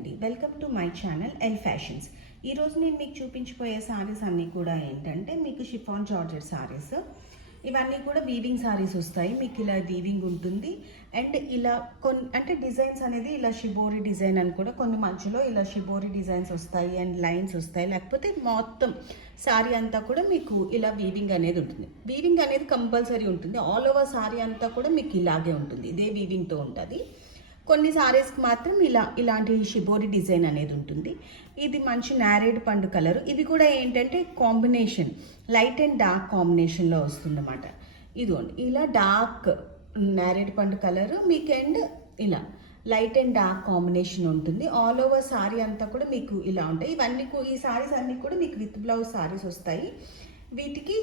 అండి, welcome to my channel L fashions. ఈరోజు నేను మీకు చూపించిపోయే సారీస్ అన్నీ కూడా ఏంటంటే మీకు షిఫాన్ జార్జెట్ సారీస్. ఇవన్నీ కూడా వీవింగ్ సారీస్ వస్తాయి. మీకు ఇలా వీవింగ్ ఉంటుంది అండ్ ఇలా కొన్ని అంటే డిజైన్స్ అనేది ఇలా షిబోరి డిజైన్ అని కూడా కొన్ని మధ్యలో ఇలా షిబోరి డిజైన్స్ వస్తాయి అండ్ లైన్స్ వస్తాయి. లేకపోతే మొత్తం సారీ అంతా కూడా మీకు ఇలా వీవింగ్ అనేది ఉంటుంది. వీవింగ్ అనేది కంపల్సరీ ఉంటుంది. ఆల్ ఓవర్ సారీ అంతా కూడా మీకు ఇలాగే ఉంటుంది, ఇదే వీవింగ్తో ఉంటుంది. కొన్ని సారీస్కి మాత్రం ఇలాంటి షిబోరి డిజైన్ అనేది ఉంటుంది. ఇది మంచి నేరేడ్ పండు కలర్. ఇవి కూడా ఏంటంటే కాంబినేషన్ లైట్ అండ్ డార్క్ కాంబినేషన్లో వస్తుందన్నమాట. ఇదిగోండి ఇలా డార్క్ నేరేడ్ పండు కలర్ మీకు అండ్ ఇలా లైట్ అండ్ డార్క్ కాంబినేషన్ ఉంటుంది. ఆల్ ఓవర్ సారీ అంతా కూడా మీకు ఇలా ఉంటాయి. ఇవన్నీ ఈ సారీస్ అన్నీ కూడా మీకు విత్ బ్లౌజ్ సారీస్ వస్తాయి. వీటికి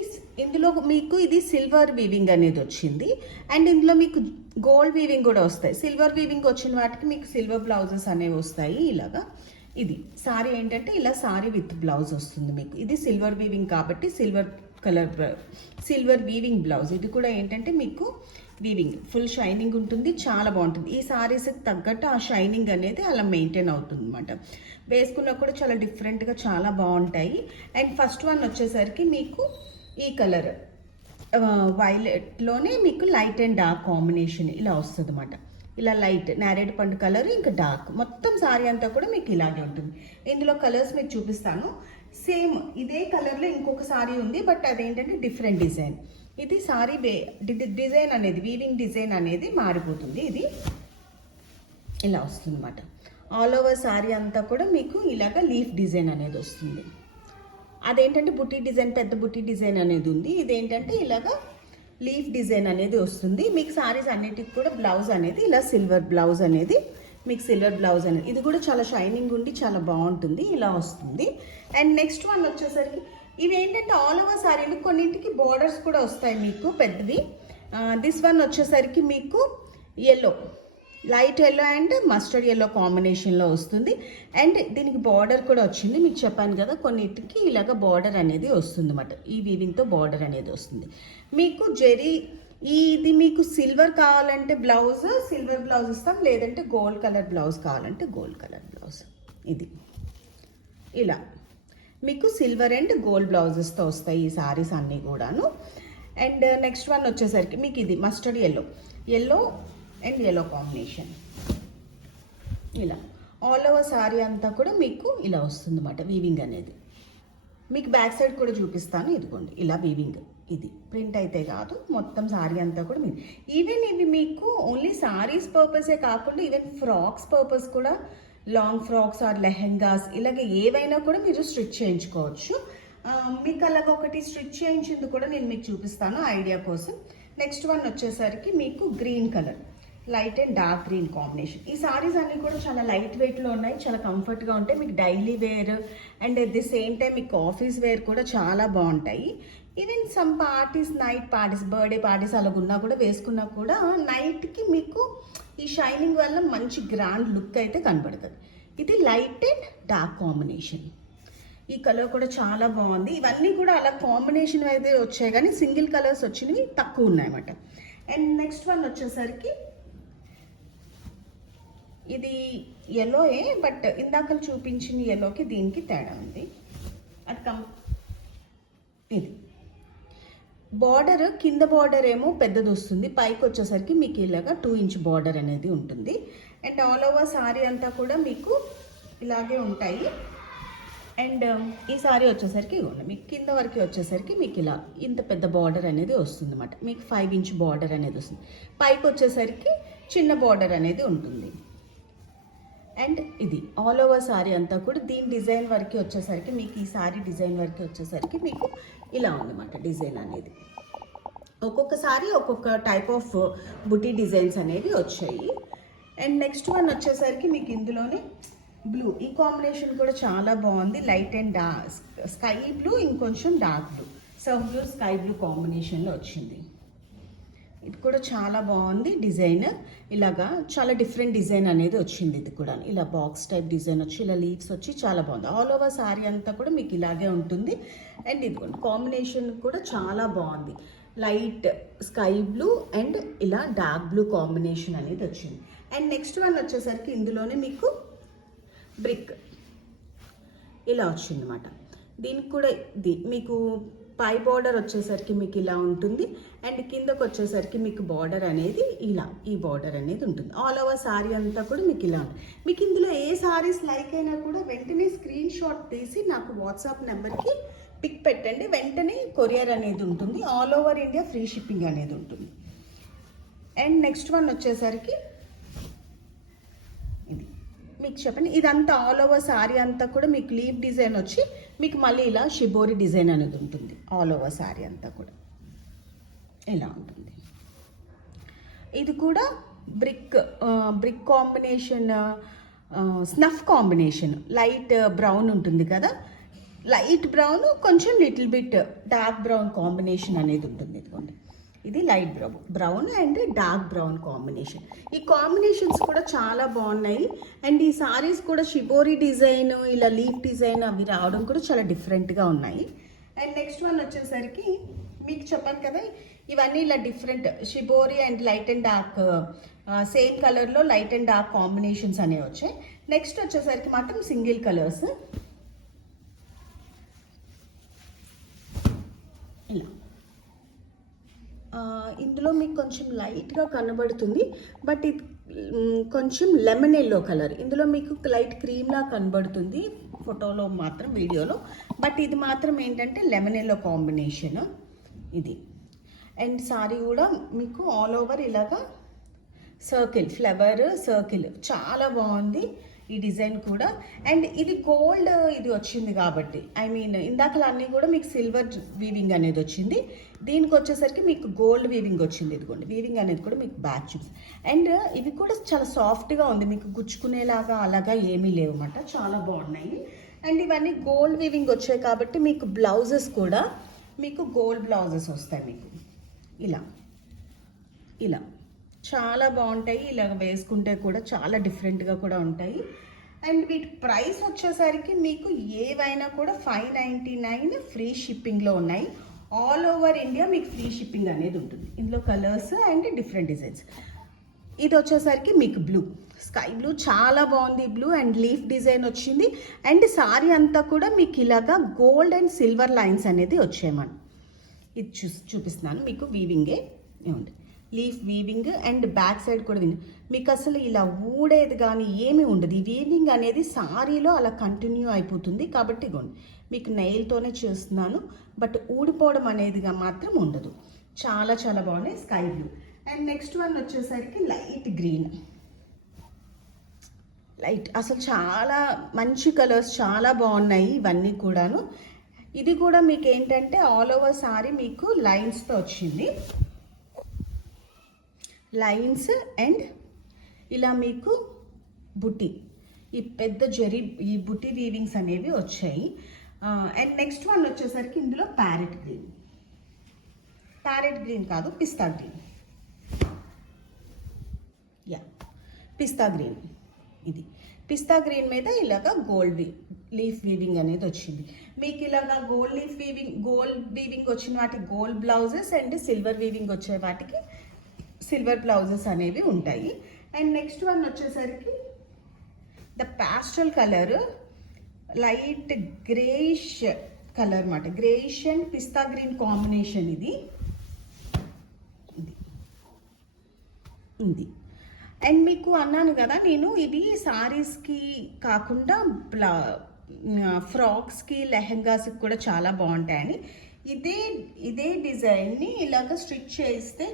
ఇందులో మీకు ఇది సిల్వర్ వీవింగ్ అనేది వచ్చింది అండ్ ఇందులో మీకు గోల్డ్ వీవింగ్ కూడా వస్తాయి. సిల్వర్ వీవింగ్ వచ్చిన వాటికి మీకు సిల్వర్ బ్లౌజెస్ అనేవి వస్తాయి. ఇలాగా ఇది సారీ ఏంటంటే ఇలా సారీ విత్ బ్లౌజ్ వస్తుంది మీకు. ఇది సిల్వర్ వీవింగ్ కాబట్టి silver colour silver weaving blouse. ఇది కూడా ఏంటంటే మీకు వీవింగ్ ఫుల్ షైనింగ్ ఉంటుంది, చాలా బాగుంటుంది. ఈ సారీస్కి తగ్గట్టు ఆ షైనింగ్ అనేది అలా మెయింటైన్ అవుతుంది అనమాట. వేసుకున్నా కూడా చాలా డిఫరెంట్గా చాలా బాగుంటాయి. అండ్ ఫస్ట్ వన్ వచ్చేసరికి మీకు ఈ కలర్ వైలెట్లోనే మీకు లైట్ అండ్ డార్క్ కాంబినేషన్ ఇలా వస్తుంది అనమాట. ఇలా లైట్ నేరేడ్ పండు కలర్ ఇంకా డార్క్ మొత్తం సారీ అంతా కూడా మీకు ఇలాగే ఉంటుంది. ఇందులో కలర్స్ మీకు చూపిస్తాను. సేమ్ ఇదే కలర్లో ఇంకొక సారీ ఉంది, బట్ అదేంటంటే డిఫరెంట్ డిజైన్. ఇది సారీ డిజైన్ అనేది వీవింగ్ డిజైన్ అనేది మారిపోతుంది. ఇది ఇలా వస్తుంది అన్నమాట. ఆల్ ఓవర్ సారీ అంతా కూడా మీకు ఇలాగ లీఫ్ డిజైన్ అనేది వస్తుంది. అదేంటంటే బుటీ డిజైన్, పెద్ద బుటీ డిజైన్ అనేది ఉంది. ఇదేంటంటే ఇలాగ లీఫ్ డిజైన్ అనేది వస్తుంది. మీకు సారీస్ అన్నిటికి కూడా బ్లౌజ్ అనేది ఇలా సిల్వర్ బ్లౌజ్ అనేది మీకు సిల్వర్ బ్లౌజ్ అనేది ఇది కూడా చాలా షైనింగ్ ఉండి చాలా బాగుంటుంది. ఇలా వస్తుంది. అండ్ నెక్స్ట్ వన్ వచ్చేసరికి ఇవి ఏంటంటే ఆల్ ఓవర్ సారీలు కొన్నింటికి బార్డర్స్ కూడా వస్తాయి మీకు పెద్దవి. దిస్ వన్ వచ్చేసరికి మీకు yellow, light yellow and mustard yellow కాంబినేషన్లో వస్తుంది. అండ్ దీనికి బార్డర్ కూడా వచ్చింది. మీకు చెప్పాను కదా కొన్నిటికి ఇలాగ బార్డర్ అనేది వస్తుంది అన్నమాట. ఈ వీవింగ్తో బార్డర్ అనేది వస్తుంది మీకు. ఇది మీకు సిల్వర్ కావాలంటే బ్లౌజ్ సిల్వర్ బ్లౌజ్ ఇస్తాం, లేదంటే గోల్డ్ కలర్ బ్లౌజ్ కావాలంటే గోల్డ్ కలర్ బ్లౌజ్. ఇది ఇలా మీకు సిల్వర్ అండ్ గోల్డ్ బ్లౌజెస్తో వస్తాయి ఈ సారీస్ అన్నీ కూడాను. అండ్ నెక్స్ట్ వన్ వచ్చేసరికి మీకు ఇది mustard yellow and yellow combination. ఇలా ఆల్ ఓవర్ సారీ అంతా కూడా మీకు ఇలా వస్తుంది అన్నమాట వీవింగ్ అనేది. మీకు బ్యాక్ సైడ్ కూడా చూపిస్తాను. ఇదిగోండి ఇలా వీవింగ్. ఇది ప్రింట్ అయితే కాదు, మొత్తం సారీ అంతా కూడా మీరు ఈవెన్ ఇవి మీకు ఓన్లీ సారీస్ పర్పసే కాకుండా ఈవెన్ ఫ్రాక్స్ పర్పస్ కూడా, లాంగ్ ఫ్రాక్స్ ఆర్ లెహెంగాస్ ఇలాగ ఏవైనా కూడా మీరు స్టిచ్ చేయించుకోవచ్చు. మీకు అలాగ ఒకటి స్టిచ్ చేయించింది కూడా నేను మీకు చూపిస్తాను ఐడియా కోసం. నెక్స్ట్ వన్ వచ్చేసరికి మీకు green colour, light and dark green combination. ఈ సారీస్ అన్నీ కూడా చాలా లైట్ వెయిట్లో ఉన్నాయి, చాలా కంఫర్ట్గా ఉంటాయి. మీకు daily wear and at the same time మీకు ఆఫీస్ వేర్ కూడా చాలా బాగుంటాయి. Even some parties, night parties, birthday parties అలాగున్నా కూడా వేసుకున్నా కూడా నైట్కి మీకు ఈ షైనింగ్ వల్ల మంచి గ్రాండ్ లుక్ అయితే కనబడుతుంది. ఇది లైట్ అండ్ డార్క్ కాంబినేషన్. ఈ కలర్ కూడా చాలా బాగుంది. ఇవన్నీ కూడా అలా కాంబినేషన్ అయితే వచ్చాయి కానీ సింగిల్ కలర్స్ వచ్చినవి తక్కువ ఉన్నాయన్నమాట. అండ్ నెక్స్ట్ వన్ వచ్చేసరికి ఇది ఎల్లోయే, బట్ ఇందాక చూపించిన ఎల్లోకి దీనికి తేడా ఉంది. అది ఇది బార్డర్ కింద బార్డర్ ఏమో పెద్దది వస్తుంది, పైకి వచ్చేసరికి మీకు ఇలాగా 2 ఇంచ్ బార్డర్ అనేది ఉంటుంది. అండ్ ఆల్ ఓవర్ సారీ అంతా కూడా మీకు ఇలాగే ఉంటాయి. అండ్ ఈ సారీ వచ్చేసరికి ఇవ్వండి మీకు కింద వరకు వచ్చేసరికి మీకు ఇలా ఇంత పెద్ద బార్డర్ అనేది వస్తుంది అన్నమాట. మీకు 5 ఇంచ్ బార్డర్ అనేది వస్తుంది. పైకి వచ్చేసరికి చిన్న బార్డర్ అనేది ఉంటుంది. అండ్ ఇది ఆల్ ఓవర్ సారీ అంతా కూడా దీని డిజైన్ వరకు వచ్చేసరికి మీకు ఈ సారీ డిజైన్ వరకు వచ్చేసరికి మీకు ఇలా ఉందన్నమాట డిజైన్ అనేది. ఒక్కొక్క సారీ ఒక్కొక్క టైప్ ఆఫ్ బుటీ డిజైన్స్ అనేవి వచ్చాయి. అండ్ నెక్స్ట్ వన్ వచ్చేసరికి మీకు ఇందులోనే బ్లూ, ఈ కాంబినేషన్ కూడా చాలా బాగుంది. లైట్ అండ్ స్కై బ్లూ, ఇంకొంచెం dark blue, Surf blue sky blue కాంబినేషన్లో వచ్చింది. ఇది కూడా చాలా బాగుంది డిజైన్. ఇలాగా చాలా డిఫరెంట్ డిజైన్ అనేది వచ్చింది. ఇది కూడా ఇలా బాక్స్ టైప్ డిజైన్ వచ్చి ఇలా లీవ్స్ వచ్చి చాలా బాగుంది. ఆల్ ఓవర్ సారీ అంతా కూడా మీకు ఇలాగే ఉంటుంది. అండ్ ఇది కాంబినేషన్ కూడా చాలా బాగుంది. లైట్ స్కై బ్లూ అండ్ ఇలా డార్క్ బ్లూ కాంబినేషన్ అనేది వచ్చింది. అండ్ నెక్స్ట్ వన్ వచ్చేసరికి ఇందులోనే మీకు బ్రిక్ ఇలా వచ్చిందన్నమాట. దీనికి కూడా ఇది మీకు పై బార్డర్ వచ్చేసరికి మీకు ఇలా ఉంటుంది, అండ్ కిందకు వచ్చేసరికి మీకు బార్డర్ అనేది ఇలా ఈ బార్డర్ అనేది ఉంటుంది. ఆల్ ఓవర్ సారీ అంతా కూడా మీకు ఇలా ఉంటుంది. మీకు ఇందులో ఏ సారీస్ లైక్ అయినా కూడా వెంటనే స్క్రీన్ షాట్ తీసి నాకు వాట్సాప్ నెంబర్కి పిక్ పెట్టండి, వెంటనే కొరియర్ అనేది ఉంటుంది. All over India free shipping అనేది ఉంటుంది. అండ్ నెక్స్ట్ వన్ వచ్చేసరికి ఇది మీకు చెప్పండి, ఇదంతా ఆల్ ఓవర్ సారీ అంతా కూడా మీకు లీవ్ డిజైన్ వచ్చి మీకు మళ్ళీ ఇలా షిబోరి డిజైన్ అనేది ఉంటుంది. ఆల్ ఓవర్ సారీ అంతా కూడా ఇలా ఉంటుంది. ఇది కూడా brick combination, snuff combination, light brown ఉంటుంది కదా, లైట్ బ్రౌన్ కొంచెం little bit dark brown combination అనేది ఉంటుంది. ఇదిగోండి, ఇది light brown and dark brown combination. ఈ కాంబినేషన్స్ కూడా చాలా బాగున్నాయి. అండ్ ఈ సారీస్ కూడా షిబోరి డిజైన్, ఇలా లీఫ్ డిజైన్ అవి రావడం కూడా చాలా డిఫరెంట్గా ఉన్నాయి. అండ్ నెక్స్ట్ వన్ వచ్చేసరికి మీకు చెప్పాను కదా, ఇవన్నీ ఇలా different shibori and light and dark same కలర్లో లైట్ అండ్ డార్క్ కాంబినేషన్స్ అనేవి వచ్చాయి. నెక్స్ట్ వచ్చేసరికి మాత్రం సింగిల్ కలర్స్ ఇలా. ఇందులో మీకు కొంచెం లైట్గా కనబడుతుంది, బట్ ఇది కొంచెం లెమన్ ఎల్లో కలర్. ఇందులో మీకు లైట్ క్రీమ్లా కనబడుతుంది ఫోటోలో మాత్రం, వీడియోలో. బట్ ఇది మాత్రం ఏంటంటే లెమన్ ఎల్లో కాంబినేషన్ ఇది. అండ్ సారీ కూడా మీకు ఆల్ ఓవర్ ఇలాగా సర్కిల్, ఫ్లవర్ సర్కిల్ చాలా బాగుంది ఈ డిజైన్ కూడా. అండ్ ఇది గోల్డ్ ఇది వచ్చింది కాబట్టి, ఐ మీన్ ఇందాకలు అన్నీ కూడా మీకు సిల్వర్ వీవింగ్ అనేది వచ్చింది, దీనికి వచ్చేసరికి మీకు గోల్డ్ వీవింగ్ వచ్చింది. ఇదిగోండి, వీవింగ్ అనేది కూడా మీకు బ్యాక్ చూసి. అండ్ ఇవి కూడా చాలా సాఫ్ట్గా ఉంది, మీకు గుచ్చుకునేలాగా అలాగా ఏమీ లేవు అన్నమాట, చాలా బాగున్నాయి. అండ్ ఇవన్నీ గోల్డ్ వీవింగ్ వచ్చాయి కాబట్టి మీకు బ్లౌజెస్ కూడా మీకు గోల్డ్ బ్లౌజెస్ వస్తాయి మీకు ఇలా ఇలా చాలా బాగుంటాయి. ఇలా వేసుకుంటే కూడా చాలా డిఫరెంట్గా కూడా ఉంటాయి. అండ్ వీటి ప్రైస్ వచ్చేసరికి మీకు ఏవైనా కూడా 599 ఫ్రీ షిప్పింగ్లో ఉన్నాయి. ఆల్ ఓవర్ ఇండియా మీకు ఫ్రీ షిప్పింగ్ అనేది ఉంటుంది. ఇందులో కలర్స్ అండ్ డిఫరెంట్ డిజైన్స్. ఇది వచ్చేసరికి మీకు బ్లూ, స్కై బ్లూ చాలా బాగుంది బ్లూ, అండ్ లీఫ్ డిజైన్ వచ్చింది. అండ్ సారీ అంతా కూడా మీకు ఇలాగా గోల్డ్ అండ్ సిల్వర్ లైన్స్ అనేది వచ్చాయన్నమాట. ఇది చూపిస్తున్నాను మీకు, వీవింగే ఏముంది, leaf weaving and back side కూడా మీకు అసలు ఇలా ఊడేది కానీ ఏమీ ఉండదు. ఈ వీవింగ్ అనేది సారీలో అలా కంటిన్యూ అయిపోతుంది కాబట్టి ఇగోండి, మీకు నెయిల్తోనే చేస్తున్నాను, బట్ ఊడిపోవడం అనేదిగా మాత్రం ఉండదు. చాలా చాలా బాగున్నాయి sky blue. And next one వచ్చేసరికి లైట్ గ్రీన్, లైట్ అసలు చాలా మంచి కలర్స్, చాలా బాగున్నాయి ఇవన్నీ కూడాను. ఇది కూడా మీకు ఏంటంటే ఆల్ ఓవర్ సారీ మీకు లైన్స్తో వచ్చింది, లైన్స్ అండ్ ఇలా మీకు బుట్టి, ఈ పెద్ద జరీ ఈ బుట్టి వీవింగ్స్ అనేవి వచ్చాయి. అండ్ నెక్స్ట్ వన్ వచ్చేసరికి ఇందులో ప్యారెట్ గ్రీన్ కాదు, పిస్తా గ్రీన్, యా పిస్తా గ్రీన్. ఇది పిస్తా గ్రీన్ మీద ఇలాగా గోల్డ్ లీఫ్ వీవింగ్ అనేది వచ్చింది. మీకు ఇలాగా గోల్డ్ వీవింగ్ వచ్చిన వాటికి gold blouses and silver weaving వచ్చే వాటికి సిల్వర్ బ్లౌజెస్ అనేవి ఉంటాయి. అండ్ నెక్స్ట్ వన్ వచ్చేసరికి the pastel colour, light greyish colour అన్నమాట, greyish and pista green combination ఇది. అండ్ మీకు అన్నాను కదా నేను, ఇది సారీస్కి కాకుండా ఫ్రాక్స్కి, లెహెంగాస్కి కూడా చాలా బాగుంటాయని ఇదే డిజైన్ని ఇలాగ స్టిచ్ చేస్తే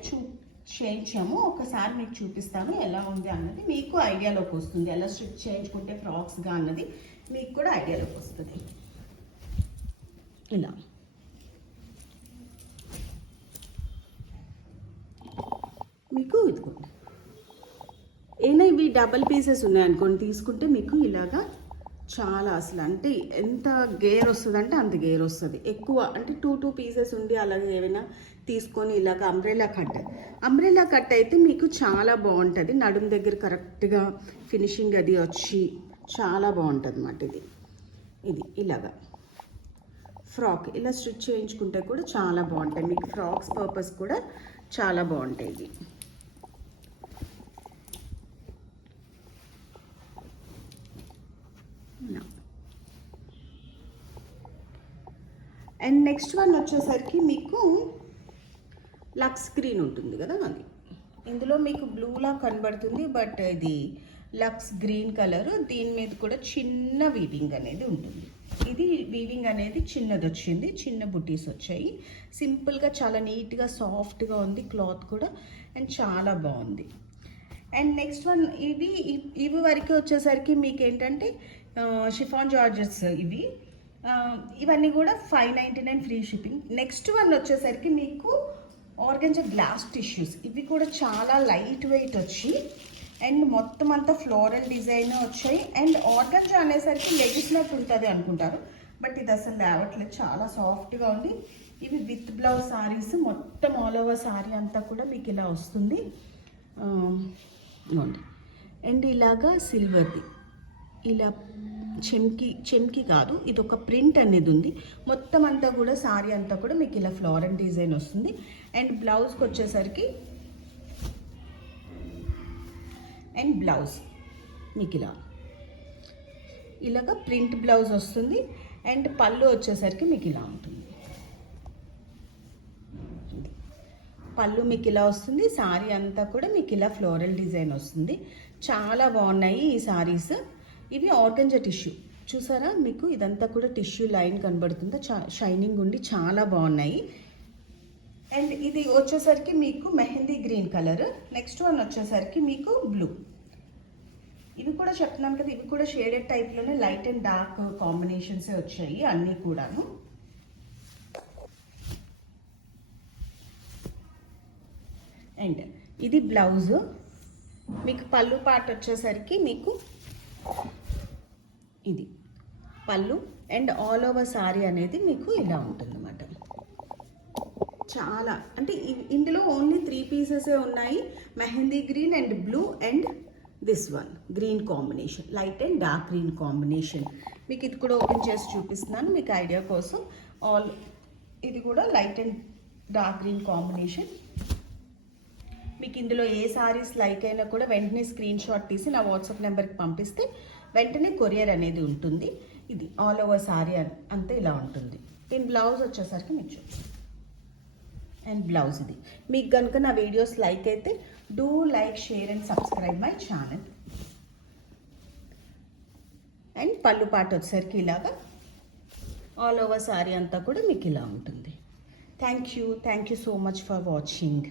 చేయించాము. ఒకసారి మీకు చూపిస్తాను ఎలా ఉంది అన్నది, మీకు ఐడియాలోకి వస్తుంది. ఎలా స్టిచ్ చేయించుకుంటే ఫ్రాక్స్గా అన్నది మీకు కూడా ఐడియాలోకి వస్తుంది. ఇలా మీకు ఇదిగోండి, ఏమైనా ఇవి డబల్ పీసెస్ ఉన్నాయనుకోండి, తీసుకుంటే మీకు ఇలాగా చాలా అసలు అంటే ఎంత గేర్ వస్తుంది అంటే అంత గేర్ వస్తుంది. ఎక్కువ అంటే 2 పీసెస్ ఉండి అలాగే ఏమైనా తీసుకొని ఇలాగ అంబ్రెల్లా కట్ అయితే మీకు చాలా బాగుంటుంది. నడుము దగ్గర కరెక్ట్గా ఫినిషింగ్ అది వచ్చి చాలా బాగుంటుంది అన్నమాట. ఇది ఇలాగా ఫ్రాక్ ఇలా స్టిచ్ చేయించుకుంటే కూడా చాలా బాగుంటాయి. మీకు ఫ్రాక్స్ పర్పస్ కూడా చాలా బాగుంటాయి ఇవి. అండ్ నెక్స్ట్ వన్ వచ్చేసరికి మీకు లక్స్ గ్రీన్ ఉంటుంది కదా, అది ఇందులో మీకు బ్లూలా కనబడుతుంది, బట్ ఇది లక్స్ గ్రీన్ కలర్. దీని మీద కూడా చిన్న వీవింగ్ అనేది ఉంటుంది. ఇది వీవింగ్ అనేది చిన్నది వచ్చింది, చిన్న బుటీస్ వచ్చాయి. సింపుల్గా చాలా నీట్గా సాఫ్ట్గా ఉంది క్లాత్ కూడా, అండ్ చాలా బాగుంది. అండ్ నెక్స్ట్ వన్ ఇవి వరకు వచ్చేసరికి మీకు ఏంటంటే షిఫాన్ జార్జెస్ ఇవన్నీ కూడా 599 ఫ్రీ షిప్పింగ్. నెక్స్ట్ వన్ వచ్చేసరికి మీకు ఆర్గంజా గ్లాస్ టిష్యూస్. ఇవి కూడా చాలా లైట్ వెయిట్ వచ్చి అండ్ మొత్తం అంతా ఫ్లోరల్ డిజైన్ వచ్చాయి. అండ్ ఆర్గంజా అనేసరికి లెగిసినట్టు ఉంటుంది అనుకుంటారు, బట్ ఇది అసలు లేవట్లేదు, చాలా సాఫ్ట్గా ఉంది. ఇవి విత్ బ్లౌజ్ సారీస్, మొత్తం ఆల్ ఓవర్ సారీ అంతా కూడా మీకు ఇలా వస్తుంది. అండ్ ఇలాగా సిల్వర్ది ఇలా చెమ్కి కాదు, ఇది ఒక ప్రింట్ అనేది ఉంది. మొత్తం అంతా కూడా సారీ అంతా కూడా మీకు ఇలా ఫ్లోరల్ డిజైన్ వస్తుంది. అండ్ బ్లౌజ్కి వచ్చేసరికి అండ్ బ్లౌజ్ మీకు ఇలాగా ప్రింట్ బ్లౌజ్ వస్తుంది. అండ్ పళ్ళు వచ్చేసరికి మీకు ఇలా ఉంటుంది. పళ్ళు మీకు ఇలా వస్తుంది. సారీ అంతా కూడా మీకు ఇలా ఫ్లోరల్ డిజైన్ వస్తుంది. చాలా బాగున్నాయి ఈ సారీస్. ఇవి ఆర్గంజా టిష్యూ చూసారా, మీకు ఇదంతా కూడా టిష్యూ లైన్ కనబడుతుందా, షైనింగ్ ఉండి చాలా బాగున్నాయి. అండ్ ఇది వచ్చేసరికి మీకు mehndi green colour. Next one వచ్చేసరికి మీకు బ్లూ. ఇవి కూడా చెప్తున్నాను కదా, ఇవి కూడా షేడెడ్ టైప్లోనే లైట్ అండ్ డార్క్ కాంబినేషన్సే వచ్చాయి అన్నీ కూడాను. అండ్ ఇది బ్లౌజ్. మీకు పళ్ళు పార్ట్ వచ్చేసరికి మీకు ఇది పళ్ళు అండ్ ఆల్ ఓవర్ సారీ అనేది మీకు ఇలా ఉంటుంది అన్నమాట. చాలా అంటే ఇందులో ఓన్లీ 3 పీసెసే ఉన్నాయి. Mehndi green and blue and this one green combination, light and dark green combination. మీకు ఇది కూడా ఓపెన్ చేసి చూపిస్తున్నాను మీకు ఐడియా కోసం. ఇది కూడా light and dark green combination. మీకు ఇందులో ఏ సారీస్ లైక్ అయినా కూడా వెంటనే స్క్రీన్ షాట్ తీసి నా వాట్సాప్ నెంబర్కి పంపిస్తే వెంటనే కొరియర్ అనేది ఉంటుంది. ఇది ఆల్ ఓవర్ సారీ అంతా ఇలా ఉంటుంది. దీని బ్లౌజ్ వచ్చేసరికి మీకు చూపిస్తాను. అండ్ బ్లౌజ్ ఇది. మీకు కనుక నా వీడియోస్ లైక్ అయితే do like, share and subscribe my channel. And పళ్ళు పాట వచ్చేసరికి ఇలాగా ఆల్ ఓవర్ సారీ అంతా కూడా మీకు ఇలా ఉంటుంది. Thank you so much for watching.